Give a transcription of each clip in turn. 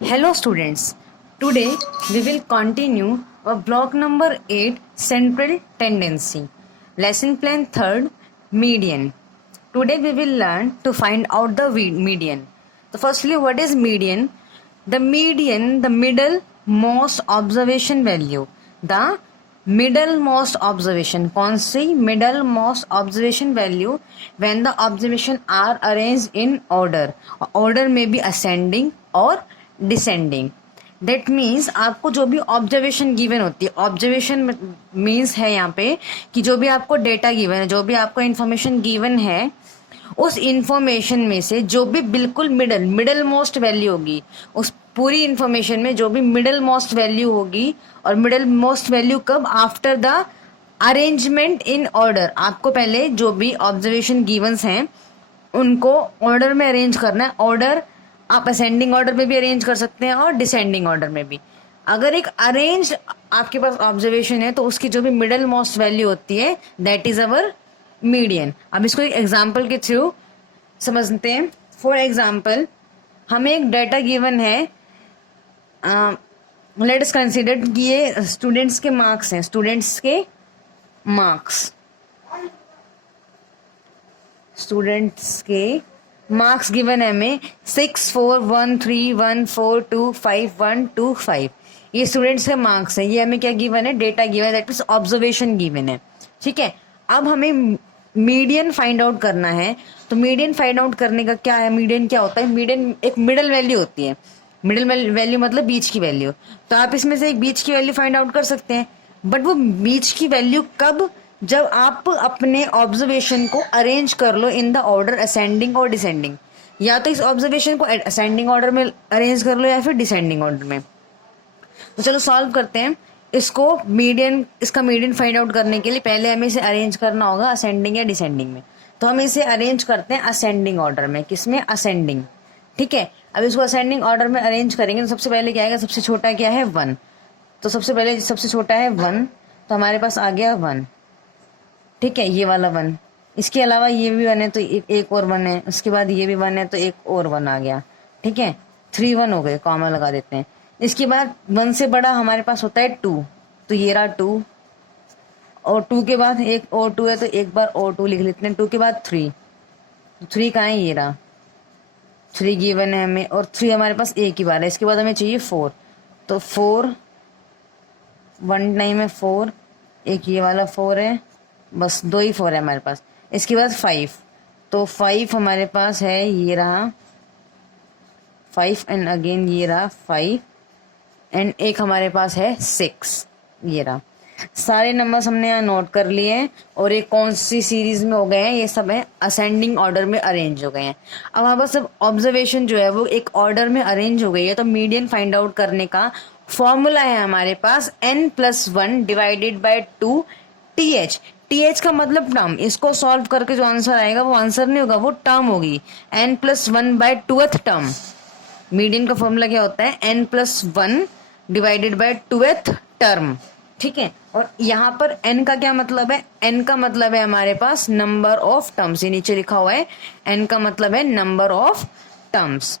Hello students, today we will continue our block number 8 Central Tendency. Lesson plan 3rd Median. Today we will learn to find out the median. So firstly, what is median? The median, the middle most observation value. The middle most observation. कौन सी middle most observation value when the observation are arranged in order. Order may be ascending और descending. That means आपको जो भी observation given होती है, observation means है यहाँ पे कि जो भी आपको डेटा गिवन है, जो भी आपको इन्फॉर्मेशन गिवन है, उस इंफॉर्मेशन में से जो भी बिल्कुल मिडल मोस्ट वैल्यू होगी, उस पूरी इंफॉर्मेशन में जो भी मिडल मोस्ट वैल्यू होगी, और मिडल मोस्ट वैल्यू कब? After the arrangement in order. आपको पहले जो भी ऑब्जर्वेशन गिवंस हैं उनको ऑर्डर में अरेंज करना है. ऑर्डर आप असेंडिंग ऑर्डर में भी अरेंज कर सकते हैं और डिसेंडिंग ऑर्डर में भी. अगर एक अरेंज आपके पास ऑब्जर्वेशन है तो उसकी जो भी मिडल मोस्ट वैल्यू होती है दैट इज अवर मीडियन. अब इसको एक एग्जांपल के थ्रू समझते हैं. फॉर एग्जांपल, हमें एक डाटा गिवन है. लेट अस कंसीडर कि ये स्टूडेंट्स के मार्क्स हैं. स्टूडेंट्स के मार्क्स गिवन है हमें 6, 4, 1, 3, 1, 4, 2, 5, 1, 2, 5. ये स्टूडेंट्स के मार्क्स हैं. ये हमें क्या गिवन है? डेटा गिवन है, दैट मीन्स ऑब्जर्वेशन गिवन है. ठीक है. अब हमें मीडियन फाइंड आउट करना है. तो मीडियन फाइंड आउट करने का क्या है? मीडियन क्या होता है? मीडियन एक मिडल वैल्यू होती है. मिडल वैल्यू मतलब बीच की वैल्यू. तो आप इसमें से एक बीच की वैल्यू फाइंड आउट कर सकते हैं. बट वो बीच की वैल्यू कब? जब आप अपने ऑब्जर्वेशन को अरेंज कर लो इन द ऑर्डर असेंडिंग और डिसेंडिंग. या तो इस ऑब्जर्वेशन को असेंडिंग ऑर्डर में अरेंज कर लो या फिर डिसेंडिंग ऑर्डर में. तो चलो सॉल्व करते हैं इसको. इसका मीडियन फाइंड आउट करने के लिए पहले हमें इसे अरेंज करना होगा असेंडिंग या डिसेंडिंग में. तो हम इसे अरेंज करते हैं असेंडिंग ऑर्डर में. किसमें? असेंडिंग. ठीक है. अब इसको असेंडिंग ऑर्डर में अरेंज करेंगे तो सबसे पहले क्या आएगा? सबसे छोटा क्या है? 1. तो सबसे पहले सबसे छोटा है 1, तो हमारे पास आ गया 1. ठीक है, ये वाला 1. इसके अलावा ये भी 1 है तो एक और 1 है. उसके बाद ये भी 1 है तो एक और 1 आ गया. ठीक है, 3 1 हो गए. कॉमा लगा देते हैं. इसके बाद 1 से बड़ा हमारे पास होता है 2. तो ये रहा 2. और 2 के बाद एक और 2 है तो एक बार और 2 लिख लेते हैं. 2 के बाद 3. 3 कहाँ है? ये रहा. 3 गिवन है हमें और 3 हमारे पास एक ही बार है. इसके बाद हमें चाहिए 4. तो 4 1 टाइम है 4. एक ये वाला 4 है. बस 2 ही 4 है हमारे पास. इसके बाद 5. तो 5 हमारे पास है. ये रहा 5 एंड अगेन ये रहा 5 एंड एक हमारे पास है 6. ये रहा. सारे नंबर्स हमने यहाँ नोट कर लिए हैं और ये कौन सी सीरीज में हो गए हैं? ये सब है असेंडिंग ऑर्डर में अरेंज हो गए हैं. अब हमारे पास सब ऑब्जर्वेशन जो है वो एक ऑर्डर में अरेंज हो गई है. तो मीडियन फाइंड आउट करने का फॉर्मूला है हमारे पास n+1 divided by 2 TH. TH का मतलब टर्म. इसको सॉल्व करके जो आंसर आएगा वो आंसर नहीं होगा, वो टर्म होगी. n+1 by 2th term. Median का फॉर्मूला क्या होता है? n+1 divided by 2th term. ठीक है. और यहाँ पर n का क्या मतलब है? n का मतलब है हमारे पास नंबर ऑफ टर्म्स. ये नीचे लिखा हुआ है. n का मतलब है नंबर ऑफ टर्म्स.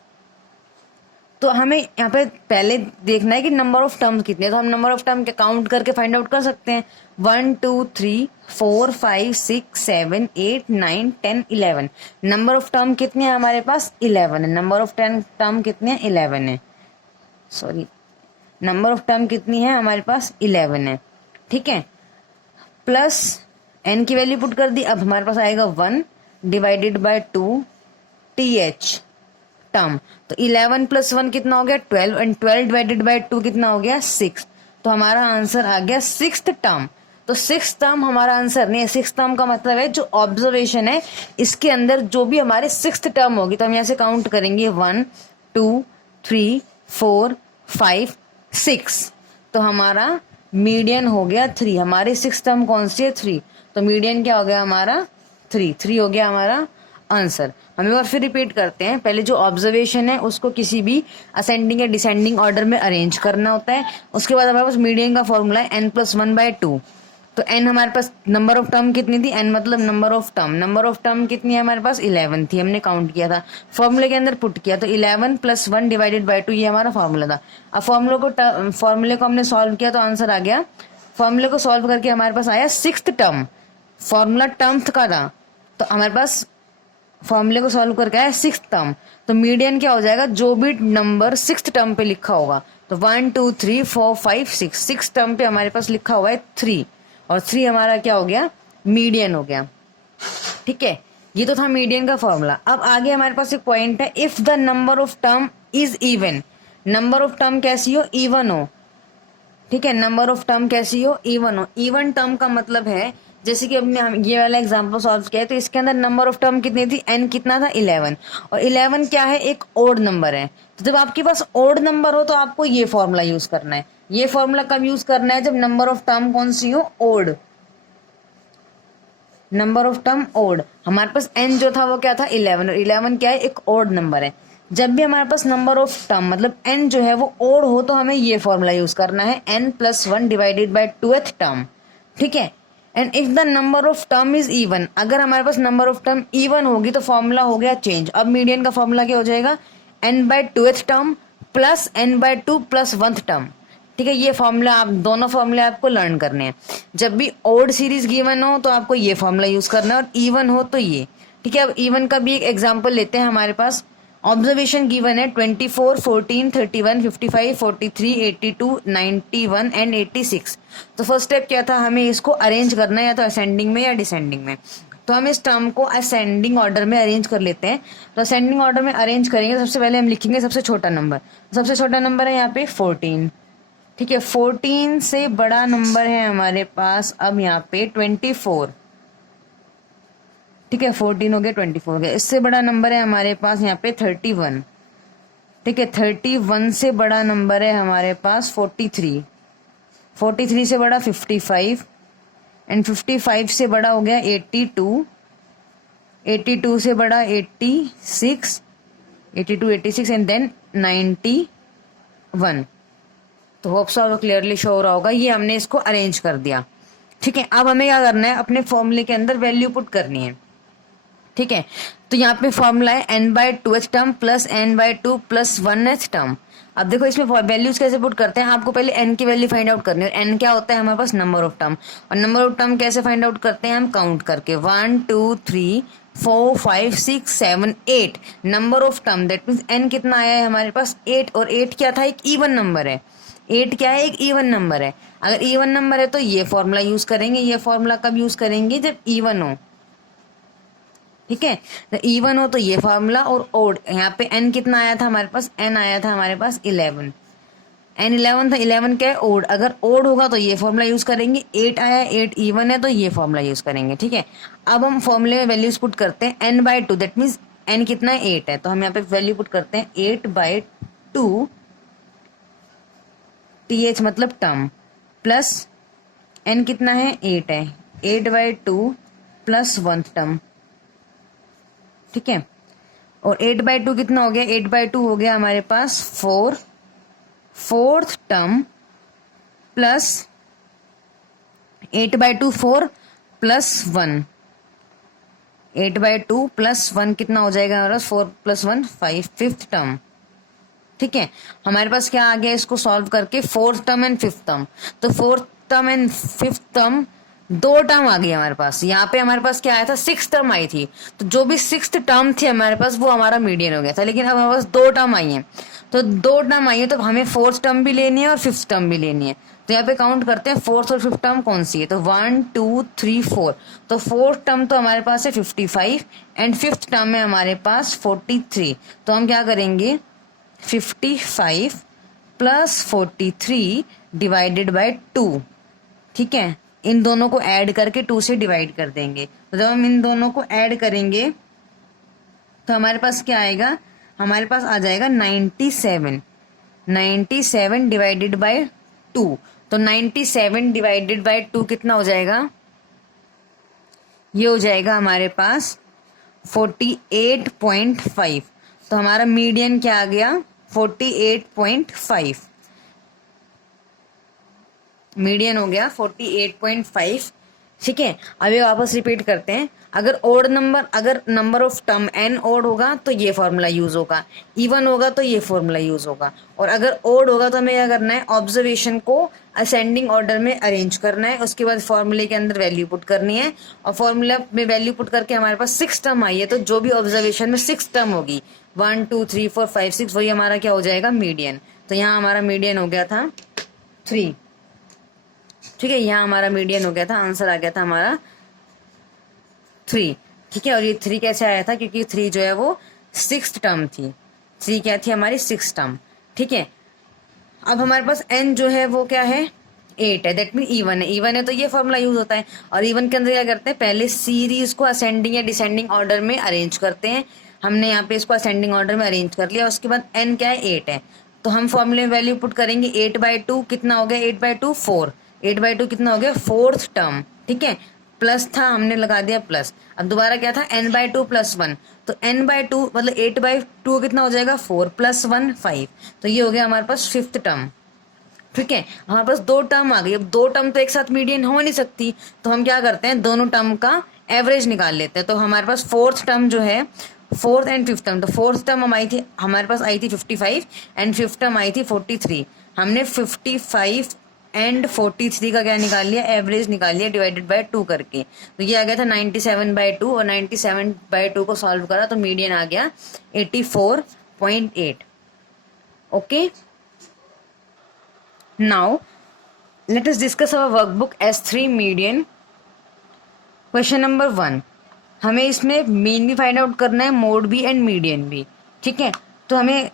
तो हमें यहाँ पे पहले देखना है कि नंबर ऑफ टर्म्स कितने हैं. तो हम नंबर ऑफ टर्म के काउंट करके फाइंड आउट कर सकते हैं. 1 2 3 4 5 6 7 8 9 10 11. नंबर ऑफ टर्म कितने हैं हमारे पास? 11 है. नंबर ऑफ टर्म कितने हैं? 11 है. सॉरी, नंबर ऑफ टर्म कितनी है हमारे पास? 11 है. ठीक है. प्लस n की वैल्यू पुट कर दी. अब हमारे पास आएगा 1 डिवाइडेड बाय 2 TH टर्म. तो 11 + 1 कितना हो गया? 12 एंड 12 डिवाइडेड बाय 2 कितना हो गया? 6. तो हमारा आंसर आ गया 6th टर्म. तो 6th टर्म हमारा आंसर नहीं है. 6th टर्म का मतलब है जो ऑब्जर्वेशन है इसके अंदर जो भी हमारे 6th टर्म होगी. तो हम यहाँ से काउंट करेंगे 1 2 3 4 5 6. तो हमारा मीडियन हो गया 3. हमारी 6th टर्म कौन सी है? 3. तो मीडियन क्या हो गया हमारा? 3 हो गया हमारा आंसर. हम एक बार फिर रिपीट करते हैं. पहले जो ऑब्जर्वेशन है उसको किसी भी असेंडिंग या डिसेंडिंग ऑर्डर में अरेंज करना होता है. उसके बाद हमारे पास मीडियन का फॉर्मूला है n+1 बाय 2. तो n हमारे पास नंबर ऑफ टर्म कितनी थी, n मतलब number of term, number of term कितनी है हमारे पास 11 थी, हमने काउंट किया था, फॉर्मूले के अंदर पुट किया तो 11 + 1 डिवाइडेड बाय 2 ये हमारा फॉर्मूला था। अब फॉर्मूले को हमने सॉल्व किया तो आंसर आ गया, फॉर्मूले को सॉल्व करके हमारे पास आया 6th टर्म, फॉर्मूला टर्म्थ का था तो हमारे पास फॉर्मूले को सॉल्व करके आया 6th टर्म, तो मीडियन क्या हो जाएगा, जो भी नंबर 6th टर्म पे लिखा होगा, तो 1 2 3 4 5 6 टर्म पे हमारे पास लिखा हुआ है 3, और 3 हमारा क्या हो गया, मीडियन हो गया। ठीक है, ये तो था मीडियन का फॉर्मूला। अब आगे हमारे पास एक पॉइंट है, if the number of term is even, number of term कैसी हो, इवन हो। ठीक है, नंबर ऑफ टर्म कैसी हो, इवन हो। इवन टर्म का मतलब है, जैसे कि हमने ये वाला एग्जांपल सॉल्व किया है तो इसके अंदर नंबर ऑफ टर्म कितनी थी, n कितना था 11, और 11 क्या है, एक ओड नंबर है। तो जब आपके पास ओड नंबर हो तो आपको ये फॉर्मूला यूज करना है। ये फॉर्मूला कब यूज करना है, जब नंबर ऑफ टर्म कौन सी हो, odd, number of term odd. हमारे पास n जो था वो क्या था 11, और 11 क्या है, एक ओड नंबर है। जब भी हमारे पास नंबर ऑफ टर्म मतलब n जो है वो ओड हो तो हमें ये फॉर्मूला यूज करना है, n + 1 divided by 2th term. ठीक है, and if the number of term is even, अगर हमारे पास नंबर ऑफ टर्म इवन होगी तो फॉर्मूला हो गया चेंज। अब मीडियन का फॉर्मूला क्या हो जाएगा, n/2th term plus n/2 + 1th term. ठीक है, ये फॉर्मूला आप दोनों फॉर्मूले आपको लर्न करने हैं। जब भी ओड सीरीज गिवन हो तो आपको ये फॉर्मूला यूज करना है, और इवन हो तो ये। ठीक है, अब इवन का भी एक एग्जांपल लेते हैं। हमारे पास ऑब्जर्वेशन गिवन है 24 14 31 55 43 82 91 एंड 86। तो फर्स्ट स्टेप क्या था, हमें इसको अरेंज करना है, या तो असेंडिंग में या डिसेंडिंग में। तो हम इस टर्म को असेंडिंग ऑर्डर में अरेंज कर लेते हैं। तो असेंडिंग ऑर्डर में अरेंज करेंगे, सबसे पहले हम लिखेंगे सबसे छोटा नंबर। सबसे छोटा नंबर है यहाँ पे 14। ठीक है, 14 से बड़ा नंबर है हमारे पास अब यहाँ पे 24। ठीक है, 14 हो गया, 24 हो गया। इससे बड़ा नंबर है हमारे पास यहाँ पे 31। ठीक है, 31 से बड़ा नंबर है हमारे पास 43। 43 से बड़ा 55, एंड 55 से बड़ा हो गया 82। 82 से बड़ा 86, 82 86 एंड देन 91। तो होप सो आपको क्लियरली शो हो रहा होगा, ये हमने इसको अरेंज कर दिया। ठीक है, अब हमें क्या करना है, अपने फॉर्मूले के अंदर वैल्यू पुट करनी है। ठीक है, तो यहाँ पे फॉर्मूला है n/2th term plus n/2 + 1th term. अब देखो इसमें वैल्यूज कैसे पुट करते हैं, आपको पहले n की वैल्यू फाइंड आउट करनी है। और n क्या होता है हमारे पास, नंबर ऑफ टर्म। और नंबर ऑफ टर्म कैसे फाइंड आउट करते हैं, हम काउंट करके 1 2 3 4 5 6 7 8 number of term. That means n कितना आया है हमारे पास 8, और 8 क्या था, एक इवन नंबर है। 8 क्या है, एक इवन नंबर है। अगर इवन नंबर है तो ये फॉर्मूला यूज करेंगे। ये फॉर्मूला कब यूज करेंगे, जब इवन हो। ठीक है, तो इवन हो तो ये फॉर्मूला, और ओड यहाँ पे n कितना आया था हमारे पास, n आया था हमारे पास 11। n 11 था, 11 क्या है, ओड। अगर ओड होगा तो ये फॉर्मूला यूज करेंगे। 8 आया, 8 इवन है तो ये फॉर्मूला यूज करेंगे। ठीक है, अब हम फॉर्मूले में वैल्यूज पुट करते हैं n/2। दैट मीन्स n कितना है, 8 है, तो हम यहाँ पे वैल्यू पुट करते हैं 8/2 th मतलब टर्म, प्लस n कितना है, 8 है, 8/2 + 1th टर्म। ठीक है, और 8/2 कितना हो गया, 8/2 हो गया हमारे पास 4 4th टर्म, प्लस 8/2 4 + 1, 8/2 + 1 कितना हो जाएगा हमारा, 4 + 1 5 5th टर्म। ठीक है, हमारे पास क्या आ गया, इसको सॉल्व करके 4th term and 5th term. तो 4th term and 5th term, दो टर्म आ गई हमारे पास। यहाँ पे हमारे पास क्या आया था, 6th टर्म आई थी। तो जो भी 6th टर्म थी हमारे पास वो हमारा मीडियन हो गया था। लेकिन अब हमारे पास दो टर्म आई हैं, तो दो टर्म आई है तो हमें 4th टर्म भी लेनी है और 5th टर्म भी लेनी है। तो यहाँ पे काउंट करते हैं 4th और 5th टर्म कौन सी है, तो 1 2 3 4। तो 4th टर्म तो हमारे पास है 55, एंड 5th टर्म है हमारे पास 43। तो हम क्या करेंगे, 55 + 43 डिवाइडेड बाय 2। ठीक है, इन दोनों को ऐड करके 2 से डिवाइड कर देंगे। तो जब हम इन दोनों को ऐड करेंगे तो हमारे पास क्या आएगा, हमारे पास आ जाएगा 97। 97 डिवाइडेड बाय 2। तो 97 डिवाइडेड बाय 2 कितना हो जाएगा, ये हो जाएगा हमारे पास 48.5। तो हमारा मीडियन क्या आ गया, 48.5। मीडियन हो गया 48.5। ठीक है। अब ये वापस रिपीट करते हैं। अगर number of term n odd होगा तो ये फॉर्मूला यूज होगा, इवन होगा तो ये फॉर्मूला यूज होगा, और अगर ओड होगा तो हमें क्या करना है, ऑब्जर्वेशन को असेंडिंग ऑर्डर में अरेंज करना है, उसके बाद फॉर्मूले के अंदर वैल्यू पुट करनी है, और फॉर्मूला में वैल्यू पुट करके हमारे पास 6 टर्म आई है, तो जो भी ऑब्जर्वेशन में 6 टर्म होगी 1 2 3 4 5 6, वही हमारा क्या हो जाएगा, मीडियन। तो यहाँ हमारा मीडियन हो गया था 3। ठीक है, यहाँ हमारा मीडियन हो गया था, आंसर आ गया था हमारा 3। ठीक है, और ये 3 कैसे आया था, क्योंकि 3 जो है वो 6th टर्म थी। 3 क्या थी, हमारी 6th टर्म। ठीक है, अब हमारे पास n जो है वो क्या है, 8 है, दैट मीन इवन है। इवन है तो ये फॉर्मूला यूज होता है, और इवन के अंदर क्या करते हैं, पहले सीरीज को असेंडिंग या डिसेंडिंग ऑर्डर में अरेंज करते हैं। हमने यहाँ पे इसको असेंडिंग ऑर्डर में अरेंज कर लिया, उसके बाद n क्या है, 8 है, तो हम फॉर्मूले में वैल्यू पुट करेंगे। 8/2 कितना हो गया, 8/2 4, 8/2 कितना हो गया, 4th टर्म। ठीक है, प्लस था, हमने लगा दिया प्लस। अब दोबारा क्या था, n/2 + 1, तो n/2 मतलब 8/2 कितना हो जाएगा, 4 + 1 5, तो ये हो गया हमारे पास 5th टर्म। ठीक है, हमारे पास 2 टर्म आ गई। अब 2 टर्म तो एक साथ मीडियन हो नहीं सकती, तो हम क्या करते हैं, दोनों टर्म का एवरेज निकाल लेते हैं। तो हमारे पास 4th टर्म जो है, 4th एंड 5th टर्म, तो 4th टर्म हमारे पास आई थी 55 एंड 5th टर्म आई थी 43। हमने 55 एंड 43 का क्या निकाल लिया, एवरेज निकाल लिया डिवाइडेड बाय 2 करके, तो ये आ गया था 97/2, और 97/2 को सॉल्व करा तो मीडियन आ गया 84.8। Okay, now let us discuss our workbook S3 median. Question number 1, हमें इसमें मीन भी फाइंड आउट करना है, मोड भी एंड मीडियन भी। ठीक है, तो हमें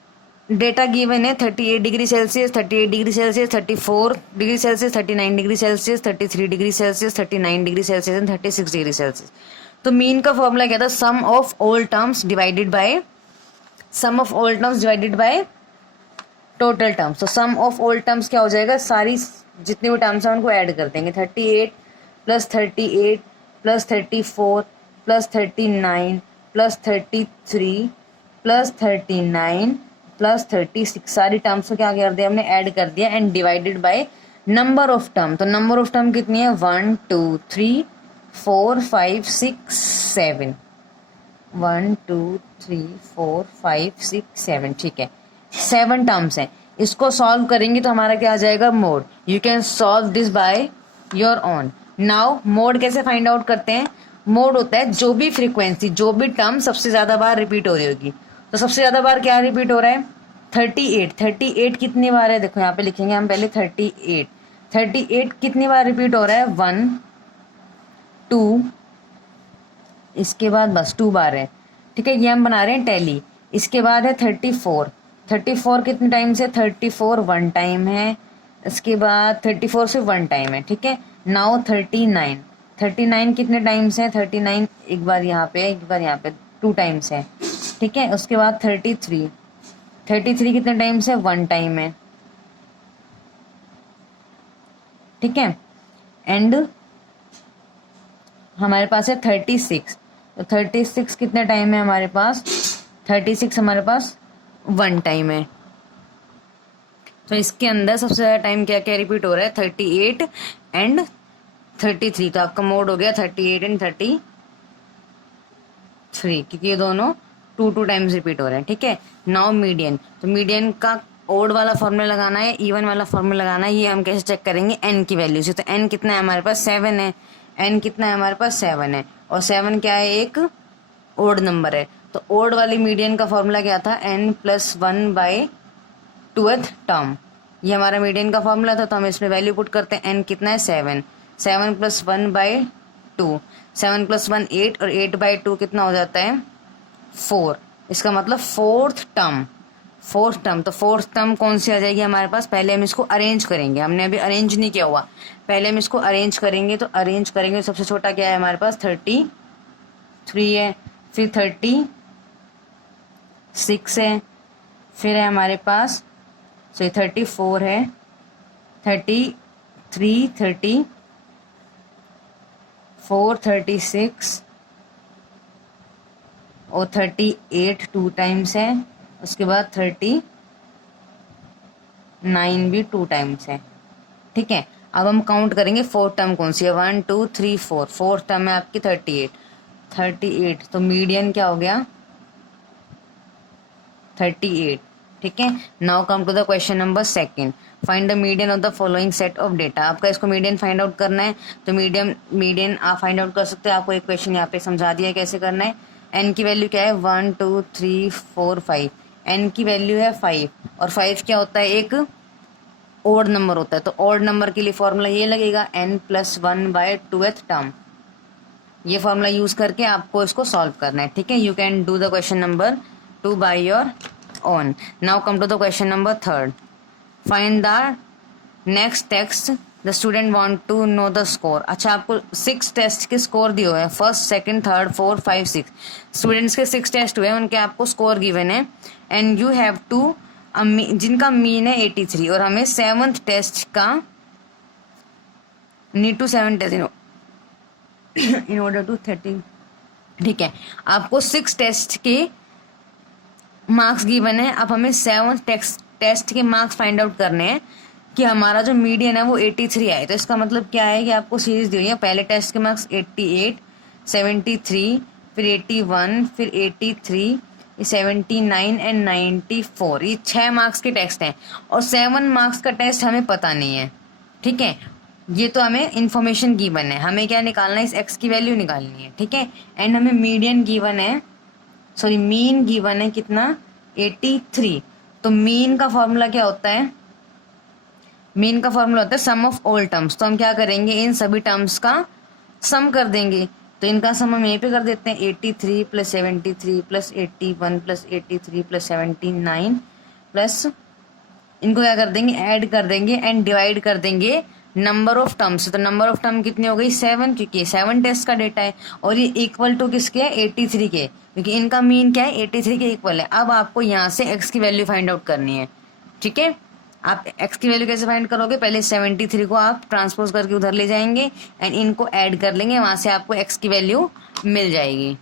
डेटा गिवन है 38 degree Celsius, 38 degree Celsius, 34 degree Celsius, 39 degree Celsius, 33 degree Celsius, 39 degree Celsius and 36 degree Celsius. तो मीन का फॉर्मूला क्या था, sum of all terms divided by total terms. तो सम ऑफ ऑल टर्म्स क्या हो जाएगा, सारी जितने भी टर्म्स हैं उनको ऐड कर देंगे। 38 + 38 + 34 + 39 + 33 + 39 + 36, सारी टर्म्स को क्या कर दिया हमने, ऐड कर दिया, and divided by number of term. तो नंबर ऑफ टर्म कितनी है, 1 2 3 4 5 6 7, 1 2 3 4 5 6 7। ठीक है, 7 टर्म्स हैं, इसको सॉल्व करेंगे तो हमारा क्या आ जाएगा, mode. You can solve this by your own. Now mode कैसे फाइंड आउट करते हैं, मोड होता है जो भी फ्रीक्वेंसी, जो भी टर्म सबसे ज्यादा बार रिपीट हो रही होगी। तो सबसे ज्यादा बार क्या रिपीट हो रहा है, 38। 38 कितनी बार है, देखो यहाँ पे लिखेंगे हम पहले 38। 38 कितनी बार रिपीट हो रहा है, 1 2, इसके बाद बस 2 बार है। ठीक है, ये हम बना रहे हैं टैली। इसके बाद है 34। 34 कितने टाइम से, 34 1 टाइम है। इसके बाद 34 से 1 टाइम है। ठीक है, नाउ 39। 39 कितने टाइम्स है, 39 एक बार यहाँ पे, एक बार यहाँ पे, 2 टाइम्स है। ठीक है, उसके बाद 33। 33 कितने टाइम्स है, 1 टाइम है। ठीक है, एंड हमारे पास है 36। तो 36 कितने टाइम है हमारे पास, 36 हमारे पास 1 टाइम है। तो इसके अंदर सबसे ज्यादा टाइम क्या क्या रिपीट हो रहा है, 38 एंड 33। तो आपका मोड हो गया 38 एंड 33, क्योंकि ये दोनों 2 टाइम्स रिपीट हो रहे हैं। ठीक है, नाउ मीडियन। तो मीडियन का ओड वाला फॉर्मूला लगाना है, इवन वाला फॉर्मूला लगाना है। ये हम कैसे चेक करेंगे, एन की वैल्यू से। तो एन कितना है हमारे पास, 7 है। एन कितना है हमारे पास, 7 है, और 7 क्या है, एक ओड नंबर है। तो ओड वाली मीडियन का फॉर्मूला क्या था, n + 1/2th टर्म। ये हमारा मीडियन का फॉर्मूला था, तो हम इसमें वैल्यू पुट करते हैं। n कितना है, 7। 7 + 1/2, 7 + 1 8, और 8/2 कितना हो जाता है, 4। इसका मतलब 4th टर्म। तो 4th टर्म कौन सी आ जाएगी हमारे पास, पहले हम इसको अरेंज करेंगे। हमने अभी अरेंज नहीं किया हुआ, पहले हम इसको अरेंज करेंगे। तो अरेंज करेंगे, सबसे छोटा क्या है हमारे पास, 33 है, फिर 36 है, फिर है हमारे पास 34 है, 33 34 36 और 38 2 टाइम्स है। उसके बाद 39 भी 2 टाइम्स है। ठीक है, अब हम काउंट करेंगे फोर्थ टर्म कौन सी है, 1 2 3 4, फोर्थ टर्म है आपकी 38, तो मीडियन क्या हो गया 38। ठीक है, now come to the question number second, find the median of the following set of data. आपका इसको मीडियन फाइंड आउट करना है, तो मीडियन आप फाइंड आउट कर सकते हैं। आपको एक क्वेश्चन यहाँ पे समझा दिया है कैसे करना है। एन की वैल्यू क्या है 1 2 3 4 5, एन की वैल्यू है 5, और 5 क्या होता है एक ओड नंबर होता है, तो ओड नंबर के लिए फॉर्मूला ये लगेगा n+1/2th टर्म। ये फॉर्मूला यूज करके आपको इसको सॉल्व करना है। ठीक है, you can do the question number 2 by your own. Now come to the question number third, find the next text the student want to know the score. अच्छा, आपको 6 टेस्ट के स्कोर दिए हुए हैं, फर्स्ट सेकंड थर्ड 4 5 6 स्टूडेंट्स के 6 test हुए हैं, उनके आपको स्कोर गिवन है, एंड यू हैव टू जिनका मीन है 83, और हमें 7th टेस्ट का need to 7 test in order to 30। ठीक है, आपको 6 टेस्ट के मार्क्स गिवन है, अब हमें 7th टेस्ट के मार्क्स फाइंड आउट करने हैं कि हमारा जो मीडियन है वो 83 आए। तो इसका मतलब क्या है कि आपको सीरीज दी हुई है, पहले टेस्ट के मार्क्स 88, 73, फिर 81, फिर 83, 79 एंड 94, ये 6 मार्क्स के टेस्ट हैं, और 7 मार्क्स का टेस्ट हमें पता नहीं है। ठीक है, ये तो हमें इंफॉर्मेशन गिवन है, हमें क्या निकालना है, इस एक्स की वैल्यू निकालनी है। ठीक है, एंड हमें मीडियन गिवन है, सॉरी मीन गिवन है कितना 83। तो मीन का फॉर्मूला क्या होता है, मीन का फॉर्मूला होता है सम ऑफ ऑल टर्म्स। तो हम क्या करेंगे, इन सभी टर्म्स का सम कर देंगे। तो इनका सम हम यहीं पे कर देते हैं, 83 + 73 + 81 + 83 + 79 प्लस इनको क्या कर देंगे, ऐड कर देंगे एंड डिवाइड कर देंगे नंबर ऑफ टर्म्स। तो नंबर ऑफ टर्म कितनी हो गई 7, क्योंकि 7 टेस्ट का डेटा है, और ये इक्वल टू किसके है 83 के, क्योंकि इनका मीन क्या है 83 के इक्वल है। अब आपको यहाँ से एक्स की वैल्यू फाइंड आउट करनी है। ठीक है, आप एक्स की वैल्यू कैसे फाइंड करोगे, पहले 73 को आप ट्रांसपोज करके उधर ले जाएंगे एंड इनको ऐड कर लेंगे, वहां से आपको एक्स की वैल्यू मिल जाएगी।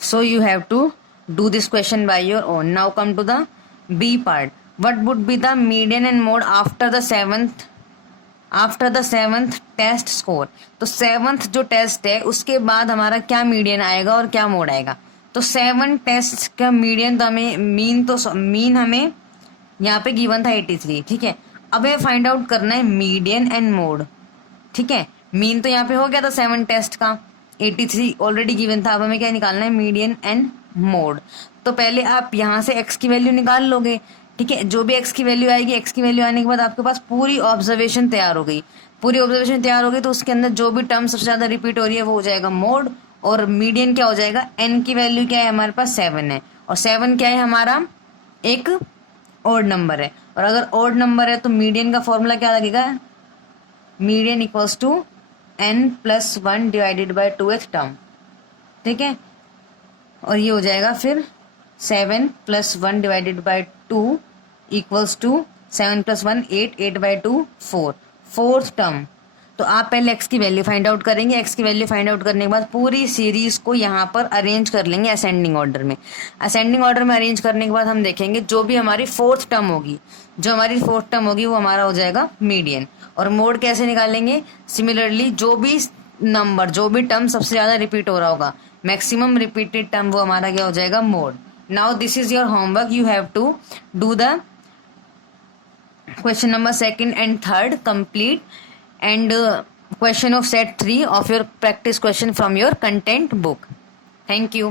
So you have to do this question by your own. Now come to the B part, what would be the median and mode after the seventh test score. तो 7th जो test है उसके बाद हमारा क्या median आएगा और क्या मोड आएगा। तो 7 टेस्ट का मीडियन तो हमें मीन हमें यहाँ पे गिवन था 83। ठीक है, अब ये फाइंड आउट करना है मीडियन एंड मोड। ठीक है, मीन तो यहाँ पे हो गया था 7 टेस्ट का, 83 ऑलरेडी गिवन था, अब हमें क्या निकालना है मीडियन एंड मोड। तो पहले आप यहाँ से एक्स की वैल्यू निकाल लोगे। ठीक है, जो भी एक्स की वैल्यू आएगी, एक्स की वैल्यू आने के बाद आपके पास पूरी ऑब्जर्वेशन तैयार हो गई। तो उसके अंदर जो भी टर्म सबसे ज्यादा रिपीट हो रही है वो हो जाएगा मोड, और मीडियन क्या हो जाएगा, एन की वैल्यू क्या है हमारे पास 7 है, और 7 क्या है हमारा एक ऑड नंबर है, और अगर ऑड नंबर है तो मीडियन का फॉर्मूला क्या लगेगा, median equals to n+1 divided by 2th term. ठीक है, और ये हो जाएगा फिर 7 + 1 divided by 2 equals to 7 + 1 8, 8/2 4, 4th term. तो आप पहले एक्स की वैल्यू फाइंड आउट करेंगे, एक्स की वैल्यू फाइंड आउट करने के बाद पूरी सीरीज को यहाँ पर अरेंज कर लेंगे असेंडिंग ऑर्डर में। असेंडिंग ऑर्डर में अरेंज करने के बाद हम देखेंगे जो भी हमारी 4th टर्म होगी, वो हमारा हो जाएगा मीडियन। और मोड कैसे निकालेंगे, सिमिलरली जो भी टर्म सबसे ज्यादा रिपीट हो रहा होगा, मैक्सिमम रिपीटेड टर्म, वो हमारा क्या हो जाएगा mode. Now this is your homework, you have to do the question number 2nd and 3rd complete, and question of set 3 of your practice question from your content book. Thank you.